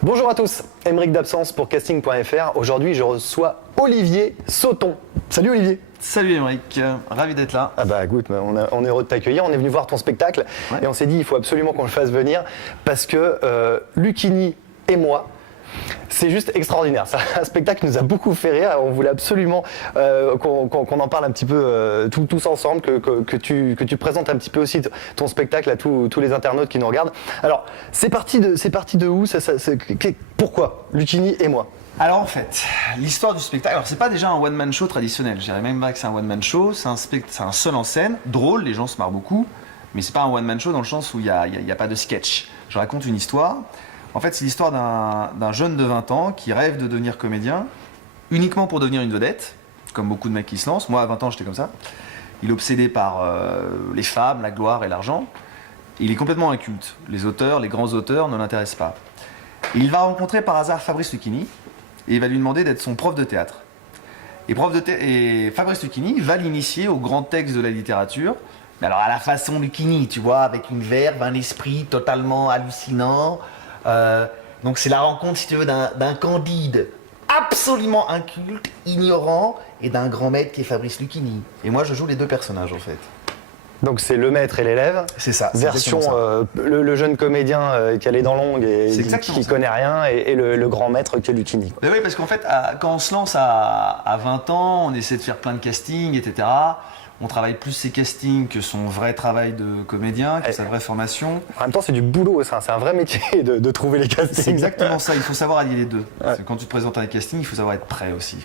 Bonjour à tous, Aymeric d'Absence pour casting.fr. Aujourd'hui, je reçois Olivier Sauton. Salut Olivier. Salut Aymeric, ravi d'être là. Ah bah écoute, on est heureux de t'accueillir. On est venu voir ton spectacle et on s'est dit il faut absolument qu'on le fasse venir parce que Lucchini et moi, c'est juste extraordinaire. C'est un spectacle qui nous a beaucoup fait rire. On voulait absolument qu'on en parle un petit peu tous ensemble, que tu présentes un petit peu aussi ton spectacle à tous les internautes qui nous regardent. Alors, c'est parti de où pourquoi Lucchini et moi? Alors en fait, l'histoire du spectacle, alors c'est pas déjà un one-man show traditionnel, je dirais même pas que c'est un one-man show, c'est un seul en scène, drôle, les gens se marrent beaucoup, mais c'est pas un one-man show dans le sens où il y a pas de sketch. Je raconte une histoire. En fait, c'est l'histoire d'un jeune de 20 ans qui rêve de devenir comédien, uniquement pour devenir une vedette, comme beaucoup de mecs qui se lancent. Moi, à 20 ans, j'étais comme ça. Il est obsédé par les femmes, la gloire et l'argent. Il est complètement inculte. Les auteurs, les grands auteurs ne l'intéressent pas. Et il va rencontrer par hasard Fabrice Lucchini, et il va lui demander d'être son prof de théâtre. Et Fabrice Lucchini va l'initier aux grands textes de la littérature, mais alors à la façon Lucchini, tu vois, avec une verve, un esprit totalement hallucinant. Donc c'est la rencontre, si tu veux, d'un Candide absolument inculte, ignorant, et d'un grand maître qui est Fabrice Lucchini. Et moi, je joue les deux personnages, en fait. Donc c'est le maître et l'élève. C'est ça. Version le jeune comédien qui a les dents longues et qui connaît rien, et le grand maître qui est Lucchini. Mais oui, parce qu'en fait, quand on se lance à 20 ans, on essaie de faire plein de castings, etc. On travaille plus ses castings que son vrai travail de comédien, que sa vraie formation. En même temps, c'est du boulot, c'est un vrai métier de trouver les castings. C'est exactement ça, il faut savoir allier les deux. Ouais. Quand tu te présentes à un casting, il faut savoir être prêt aussi.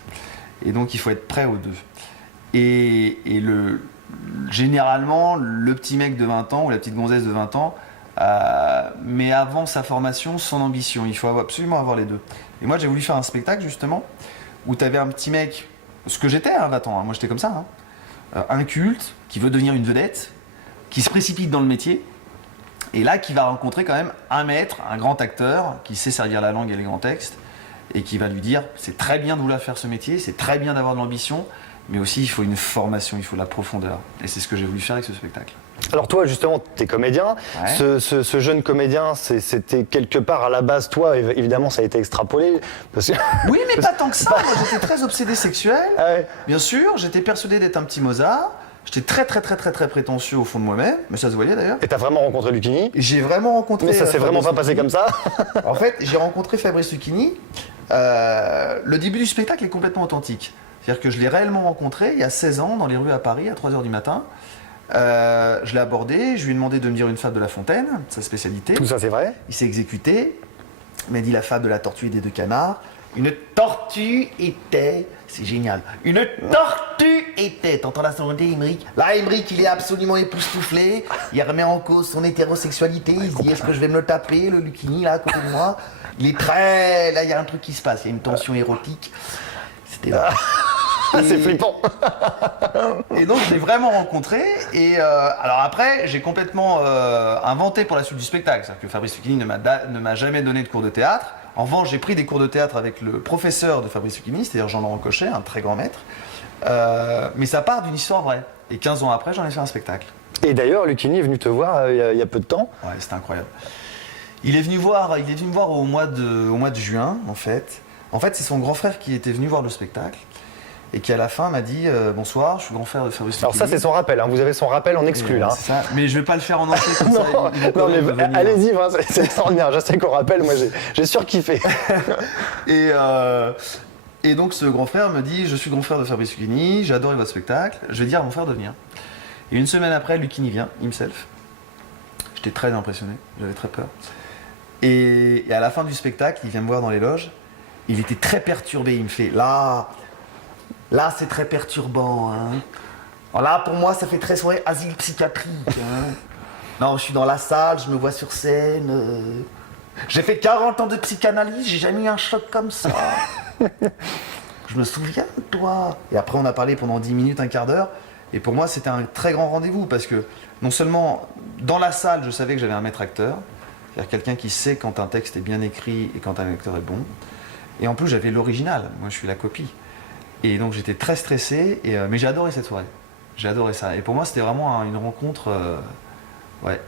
Et donc, il faut être prêt aux deux. Et généralement, le petit mec de 20 ans ou la petite gonzesse de 20 ans met avant sa formation son ambition. Il faut absolument avoir les deux. Et moi, j'ai voulu faire un spectacle, justement, où tu avais un petit mec, ce que j'étais à 20 ans, moi j'étais comme ça, inculte, qui veut devenir une vedette, qui se précipite dans le métier, et là qui va rencontrer quand même un maître, un grand acteur, qui sait servir la langue et les grands textes, et qui va lui dire c'est très bien de vouloir faire ce métier, c'est très bien d'avoir de l'ambition, mais aussi il faut une formation, il faut de la profondeur. Et c'est ce que j'ai voulu faire avec ce spectacle. Alors toi justement, tu es comédien, ouais. ce jeune comédien, c'était quelque part à la base, toi évidemment ça a été extrapolé. Parce que... Oui mais pas tant que ça, moi j'étais très obsédé sexuel, bien sûr, j'étais persuadé d'être un petit Mozart, j'étais très prétentieux au fond de moi-même, mais ça se voyait d'ailleurs. Et t'as vraiment rencontré Lucchini? J'ai vraiment rencontré... Mais ça s'est vraiment pas passé comme ça? En fait, j'ai rencontré Fabrice Lucchini, le début du spectacle est complètement authentique. C'est-à-dire que je l'ai réellement rencontré il y a 16 ans dans les rues à Paris à 3h du matin. Je l'ai abordé, je lui ai demandé de me dire une fable de La Fontaine, sa spécialité. Tout ça c'est vrai? Il s'est exécuté, il m'a dit la fable de la tortue et des deux canards. Une tortue était, c'est génial, une tortue était, t'entends la sonorité Aymeric? Là Aymeric il est absolument époustouflé, il remet en cause son hétérosexualité, il se dit est-ce que je vais me le taper, le Lucchini là à côté de moi? Il est très, là il y a un truc qui se passe, il y a une tension érotique, c'était là. C'est flippant. Et donc je l'ai vraiment rencontré et alors après j'ai complètement inventé pour la suite du spectacle, c'est-à-dire que Fabrice Lucchini ne m'a jamais donné de cours de théâtre. En revanche j'ai pris des cours de théâtre avec le professeur de Fabrice Lucchini, c'est-à-dire Jean-Laurent Cochet, un très grand maître, mais ça part d'une histoire vraie. Et 15 ans après j'en ai fait un spectacle. Et d'ailleurs Lucchini est venu te voir il y a peu de temps. Ouais, c'était incroyable. Il est venu me voir au mois de juin en fait. En fait c'est son grand frère qui était venu voir le spectacle. Et qui à la fin m'a dit bonsoir, je suis grand frère de Fabrice Lucchini. Alors ça c'est son rappel, vous avez son rappel en exclu là. C'est ça, mais je vais pas le faire en entier comme ça. Non mais allez-y, c'est extraordinaire, je sais qu'on rappelle, moi j'ai surkiffé. Et donc ce grand frère me dit je suis grand frère de Fabrice Lucchini, j'ai adoré votre spectacle, je vais dire à mon frère de venir. Et une semaine après, Lucchini vient, himself. J'étais très impressionné, j'avais très peur. Et à la fin du spectacle, il vient me voir dans les loges, il était très perturbé, il me fait Là, c'est très perturbant. Là, pour moi, ça fait très soirée asile psychiatrique. Non, je suis dans la salle, je me vois sur scène. J'ai fait 40 ans de psychanalyse, j'ai jamais eu un choc comme ça. Je me souviens de toi. Et après, on a parlé pendant 10 minutes, un quart d'heure. Et pour moi, c'était un très grand rendez-vous parce que non seulement dans la salle, je savais que j'avais un maître acteur, c'est-à-dire quelqu'un qui sait quand un texte est bien écrit et quand un acteur est bon. Et en plus, j'avais l'original. Moi, je suis la copie. Et donc j'étais très stressé, mais j'ai adoré cette soirée. J'ai adoré ça. Et pour moi, c'était vraiment une rencontre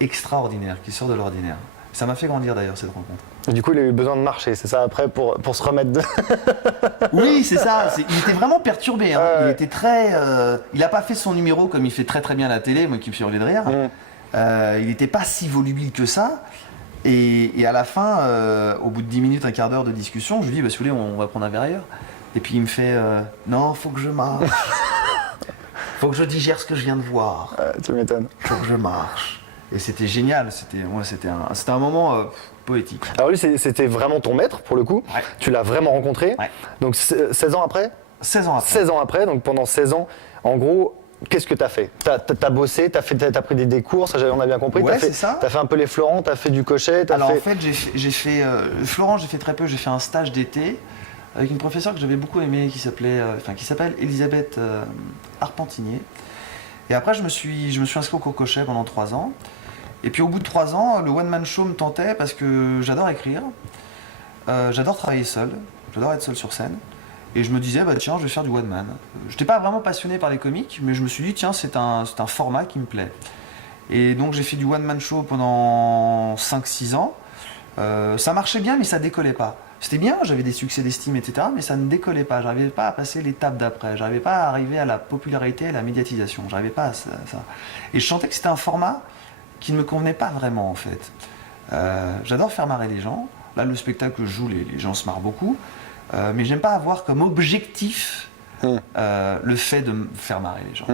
extraordinaire, qui sort de l'ordinaire. Ça m'a fait grandir d'ailleurs cette rencontre. Et du coup, il a eu besoin de marcher, c'est ça, après, pour se remettre de... Oui, c'est ça. Il était vraiment perturbé. Hein. Ouais. Il était très. Il n'a pas fait son numéro comme il fait très très bien à la télé, moi qui me suis hurlé de rire. Il n'était pas si volubile que ça. Et à la fin, au bout de 10 minutes, un quart d'heure de discussion, je lui dis, bah, si vous voulez, on va prendre un verre ailleurs. Et puis il me fait, non, faut que je marche. Faut que je digère ce que je viens de voir. Tu m'étonnes. Faut que je marche. Et c'était génial. C'était un moment poétique. Alors lui, c'était vraiment ton maître, pour le coup. Ouais. Tu l'as vraiment rencontré. Ouais. Donc 16 ans après 16 ans après. 16 ans après, donc pendant 16 ans, en gros, qu'est-ce que tu as fait? T'as bossé, t'as pris des cours, ça on a bien compris. Ouais, T'as fait, c'est ça. t'as fait un peu les fleurons, t'as fait du cochet, Alors en fait, j'ai fait Florent, j'ai fait très peu. J'ai fait un stage d'été avec une professeure que j'avais beaucoup aimée qui s'appelle Elisabeth Arpentinier. Et après, je me suis inscrit au cours Cochet pendant 3 ans. Et puis au bout de 3 ans, le one man show me tentait parce que j'adore écrire, j'adore travailler seul, j'adore être seul sur scène. Et je me disais, bah tiens, je vais faire du one man. Je n'étais pas vraiment passionné par les comiques, mais je me suis dit, tiens, c'est un format qui me plaît. Et donc j'ai fait du one man show pendant 5-6 ans. Ça marchait bien, mais ça décollait pas. C'était bien, j'avais des succès d'estime, etc., mais ça ne décollait pas. J'arrivais pas à passer l'étape d'après. J'arrivais pas à arriver à la popularité, à la médiatisation. J'arrivais pas à ça. Et je sentais que c'était un format qui ne me convenait pas vraiment, en fait. J'adore faire marrer les gens. Là, le spectacle que je joue, les gens se marrent beaucoup. Mais j'aime pas avoir comme objectif le fait de me faire marrer les gens.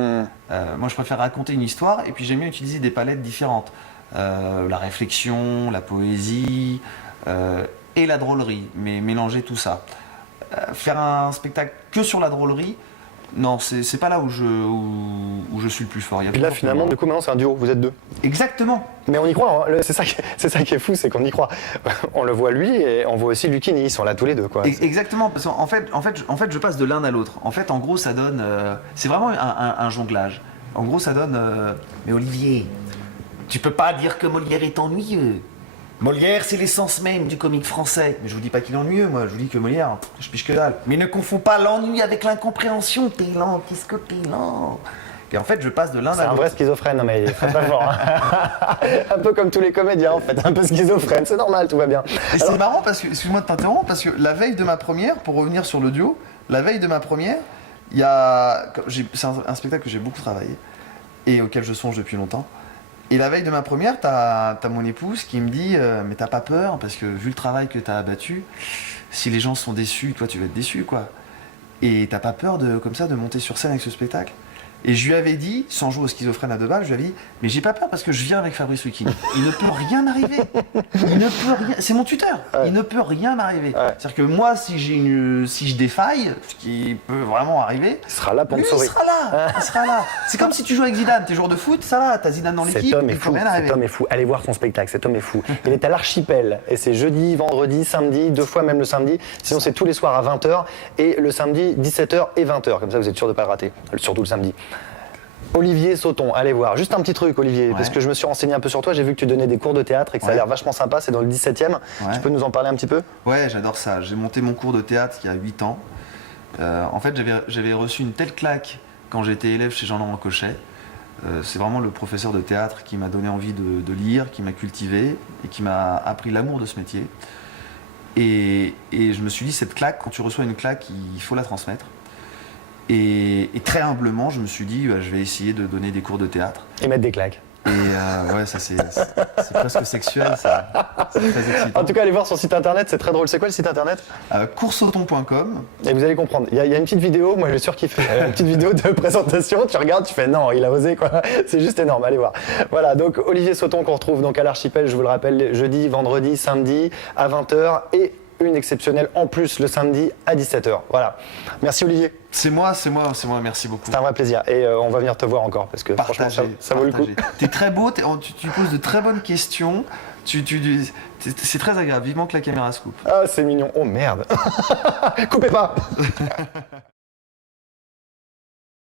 Moi, je préfère raconter une histoire et puis j'aime bien utiliser des palettes différentes. La réflexion, la poésie et la drôlerie, mais mélanger tout ça. Faire un spectacle que sur la drôlerie, non, c'est pas là où je suis le plus fort. Puis là, finalement, du coup, maintenant, c'est un duo, vous êtes deux. Exactement. Mais on y croit, hein. C'est ça qui est fou, c'est qu'on y croit. On le voit lui et on voit aussi Lucchini, ils sont là tous les deux, quoi. Exactement, parce qu'en fait, je passe de l'un à l'autre. En fait, en gros, ça donne... c'est vraiment un jonglage. En gros, ça donne... Mais Olivier, tu peux pas dire que Molière est ennuyeux. Molière, c'est l'essence même du comique français. Mais je vous dis pas qu'il est ennuyeux, moi. Je vous dis que Molière, je piche que dalle. Mais ne confonds pas l'ennui avec l'incompréhension. T'es lent, qu'est-ce que t'es lent? Et en fait, je passe de l'un à l'autre. C'est un vrai schizophrène, non mais il est très très fort. Hein. Un peu comme tous les comédiens, en fait, un peu schizophrène, c'est normal, tout va bien. Et c'est marrant parce que, excuse-moi de t'interrompre, parce que la veille de ma première, pour revenir sur le duo, la veille de ma première, c'est un spectacle que j'ai beaucoup travaillé et auquel je songe depuis longtemps. Et la veille de ma première, t'as mon épouse qui me dit mais t'as pas peur parce que vu le travail que t'as abattu, si les gens sont déçus, toi tu vas être déçu quoi. Et t'as pas peur comme ça de monter sur scène avec ce spectacle? Et je lui avais dit, sans jouer au schizophrène à 2 balles, je lui avais dit mais j'ai pas peur parce que je viens avec Fabrice Lucchini. Il ne peut rien m'arriver. Il ne peut rien. C'est mon tuteur. Ouais. Il ne peut rien m'arriver. Ouais. C'est-à-dire que moi, si je défaille, ce qui peut vraiment arriver, Il sera là pour me lui, sauver. il sera là. Il sera là. C'est comme si tu joues avec Zidane, t'es joueur de foot, ça va, t'as Zidane dans Cet l'équipe, homme est il peut fou, rien arriver. cet homme est fou. Allez voir son spectacle, cet homme est fou. Il est à l'Archipel et c'est jeudi, vendredi, samedi, 2 fois même le samedi. Sinon c'est tous les soirs à 20h et le samedi 17h et 20h. Comme ça vous êtes sûr de ne pas le rater, surtout le samedi. Olivier Sauton, allez voir. Juste un petit truc, Olivier, parce que je me suis renseigné un peu sur toi. J'ai vu que tu donnais des cours de théâtre et que ça a l'air vachement sympa. C'est dans le 17e. Ouais. Tu peux nous en parler un petit peu? Ouais, j'adore ça. J'ai monté mon cours de théâtre il y a 8 ans. En fait, j'avais reçu une telle claque quand j'étais élève chez Jean-Laurent Cochet. C'est vraiment le professeur de théâtre qui m'a donné envie de lire, qui m'a cultivé et qui m'a appris l'amour de ce métier. Et je me suis dit, cette claque, quand tu reçois une claque, il faut la transmettre. Et très humblement, je me suis dit, je vais essayer de donner des cours de théâtre. Et mettre des claques. Et ouais, ça c'est presque sexuel, ça. C'est très excitant. En tout cas, allez voir son site internet, c'est très drôle. C'est quoi le site internet? Coursauton.com. Et vous allez comprendre. Il y a une petite vidéo, moi j'ai surkiffé. Une petite vidéo de présentation, tu regardes, tu fais non, il a osé quoi. C'est juste énorme, allez voir. Voilà, donc Olivier Sauton qu'on retrouve donc à l'Archipel, je vous le rappelle, jeudi, vendredi, samedi à 20h et une exceptionnelle en plus le samedi à 17h. Voilà. Merci Olivier. C'est moi, merci beaucoup. C'est un vrai plaisir et on va venir te voir encore parce que franchement ça vaut le coup. T'es très beau, tu poses de très bonnes questions, c'est très agréable, vivement que la caméra se coupe. Ah c'est mignon, oh merde. Coupez pas.